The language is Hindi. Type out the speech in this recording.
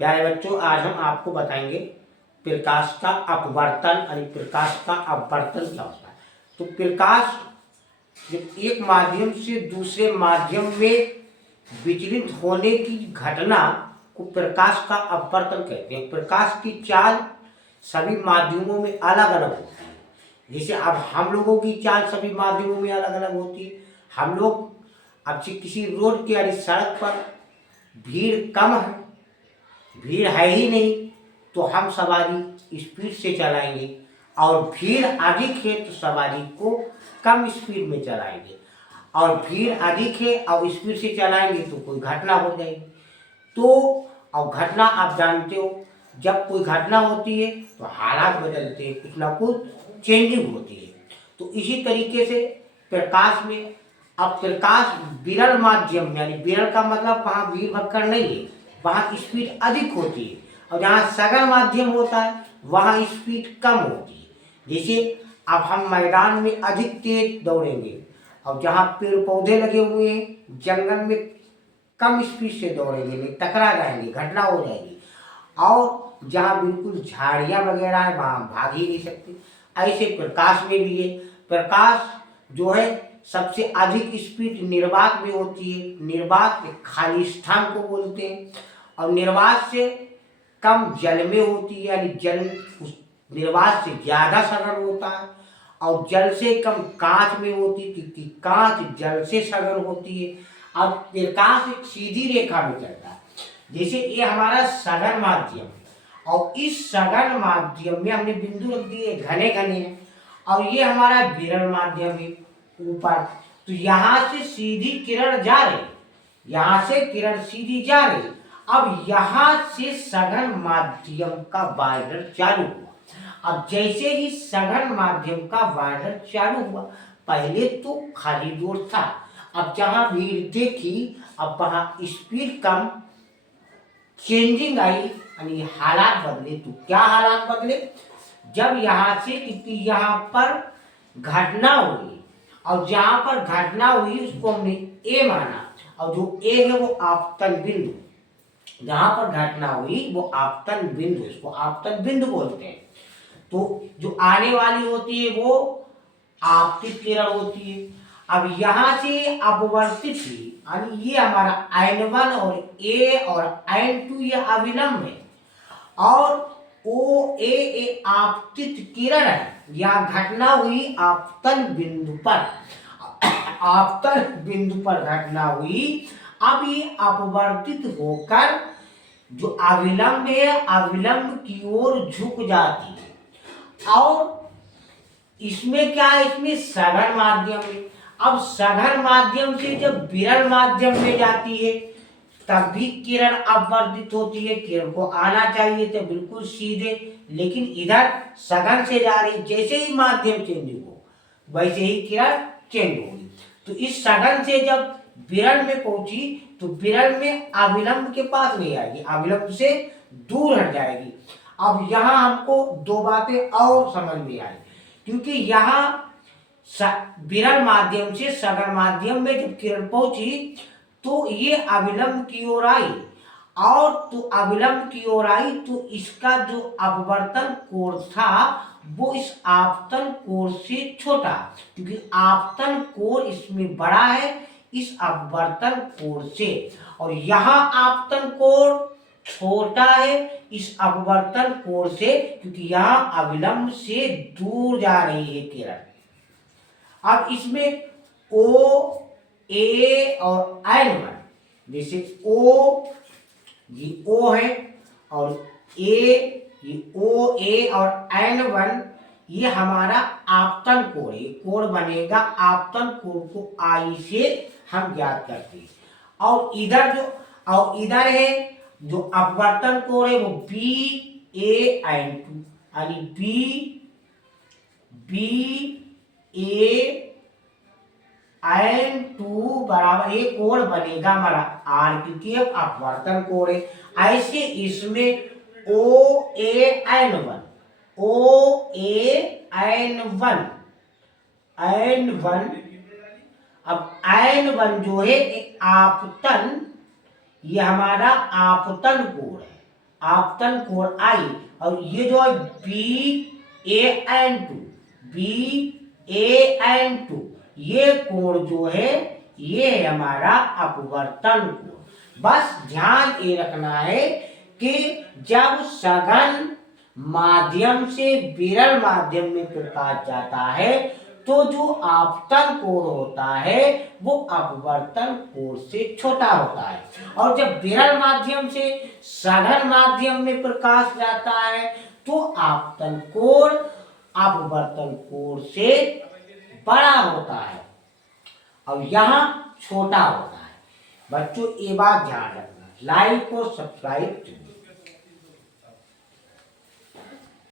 प्यारे बच्चों, आज हम आपको बताएंगे प्रकाश का अपवर्तन यानी प्रकाश का अपवर्तन क्या होता है। तो प्रकाश जब एक माध्यम से दूसरे माध्यम में विचलित होने की घटना को प्रकाश का अपवर्तन कहते हैं। प्रकाश की चाल सभी माध्यमों में अलग अलग होती है। जैसे अब हम लोगों की चाल सभी माध्यमों में अलग अलग होती है। हम लोग अब से किसी रोड के यानी सड़क पर भीड़ कम है, भीड़ है ही नहीं, तो हम सवारी स्पीड से चलाएंगे, और भीड़ अधिक है तो सवारी को कम स्पीड में चलाएंगे, और भीड़ अधिक है और स्पीड से चलाएंगे तो कोई घटना हो जाएगी। तो और घटना आप जानते हो, जब कोई घटना होती है तो हालात बदलते हैं, कुछ ना कुछ चेंजिंग होती है। तो इसी तरीके से प्रकाश में, अब प्रकाश विरल माध्यम यानी विरल का मतलब वहाँ भीड़ भक्कड़ नहीं है, वहाँ स्पीड अधिक होती है, और जहाँ सघन माध्यम होता है वहाँ स्पीड कम होती है। जैसे अब हम मैदान में अधिक तेज दौड़ेंगे, और जहाँ पेड़ पौधे लगे हुए हैं जंगल में कम स्पीड से दौड़ेंगे, नहीं टकरा जाएंगे, घटना हो जाएगी। और जहाँ बिल्कुल झाड़ियाँ वगैरह है वहाँ भाग ही नहीं सकते। ऐसे प्रकाश में भी है। प्रकाश जो है सबसे अधिक स्पीड निर्वात में होती है। निर्वात खाली स्थान को बोलते हैं, और निर्वात से कम जल में होती है, यानी जल उस निर्वात से ज़्यादा सघन होता है, और जल से कम कांच में होती है, क्योंकि कांच जल से सघन होती है। अब प्रकाश एक सीधी रेखा में चलता है। जैसे ये हमारा सघन माध्यम है, और इस सघन माध्यम में हमने बिंदु रख दिए घने घने हैं, और ये हमारा विरल माध्यम है ऊपर। तो यहाँ से सीधी किरण जा रही, यहाँ से किरण सीधी जा रही। अब यहाँ से सघन माध्यम का वायरल चालू हुआ। अब जैसे ही सघन माध्यम का वायरल चालू हुआ, पहले तो खाली रोड था, अब जहाँ भीड़ देखी अब वहाँ स्पीड कम, चेंजिंग आई, यानी हालात बदले। तो क्या हालात बदले? जब यहाँ से, क्योंकि यहाँ पर घटना हुई, और जहाँ पर घटना हुई उसको हमने ए माना, और जो ए है वो आपतन बिंदु, जहाँ पर घटना हुई वो आपतन बिंदु, इसको आपतन बिंदु बोलते हैं। तो जो आने वाली होती है वो आपतित किरण होती है। अब यहाँ से अपवर्तित हुई, यानी ये हमारा N1 और ए और N2 ये अविलंब है, और ओ ए आपतित किरण है। यहाँ घटना हुई आपतन बिंदु पर, आपतन बिंदु पर घटना हुई। अब ये अपवर्तित होकर जो अविलंब है, अविलंब की ओर झुक जाती है। और इसमें क्या है, इसमें सघन माध्यम है। अब सघन माध्यम से जब विरल माध्यम में जाती है तब भी किरण अपवर्तित होती है। किरण को आना चाहिए तो बिल्कुल सीधे, लेकिन इधर सघन से जा रही, जैसे ही माध्यम चेंज हो वैसे ही किरण चेंज होगी। तो इस सघन से जब विरल में पहुंची तो विरल में अविलंब के पास नहीं आएगी, अविलंब से दूर हट जाएगी। अब यहाँ हमको दो बातें और समझ में आई, क्योंकि यहाँ विरल माध्यम से सघन माध्यम में जब किरण पहुंची तो ये अविलंब की ओर आई, और तो अविलंब की ओर आई तो इसका जो अपवर्तन कोण था वो इस आपतन कोण से छोटा, क्योंकि आपतन कोण इसमें बड़ा है इस अपवर्तन कोण से, और यहाँ आपतन कोण छोटा है इस अपवर्तन कोण से, क्योंकि यहाँ अविलंब से दूर जा रही है किरण। अब इसमें ओ ए और N1, जैसे ओ ये ओ है, और ए ये ओ ए और N1 ये हमारा आपतन कोण है। कोण बनेगा आपतन कोण को आई से हम ज्ञात करते हैं। और इधर है जो अपवर्तन कोण है वो बी ए N2, यानी बी ए N2 बराबर ये कोण बनेगा हमारा आर, क्योंकि अब अपवर्तन कोण है। ऐसे इसमें ओ ए N1, ओ ए N1, अब N1 जो है आपतन, ये हमारा आपतन कोण है, आपतन कोण आई, और ये जो है BAN2 ये कोण जो है ये है हमारा अपवर्तन कोण। बस ध्यान ये रखना है कि जब सघन माध्यम से विरल माध्यम में प्रकाश जाता है तो जो आपतन कोण होता है वो अपवर्तन कोण से छोटा होता है, और जब विरल माध्यम से सघन माध्यम में प्रकाश जाता है तो आपतन कोण अपवर्तन कोण से बड़ा होता है और यहाँ छोटा होता है। बच्चों ये बात ध्यान रखना, लाइक और सब्सक्राइब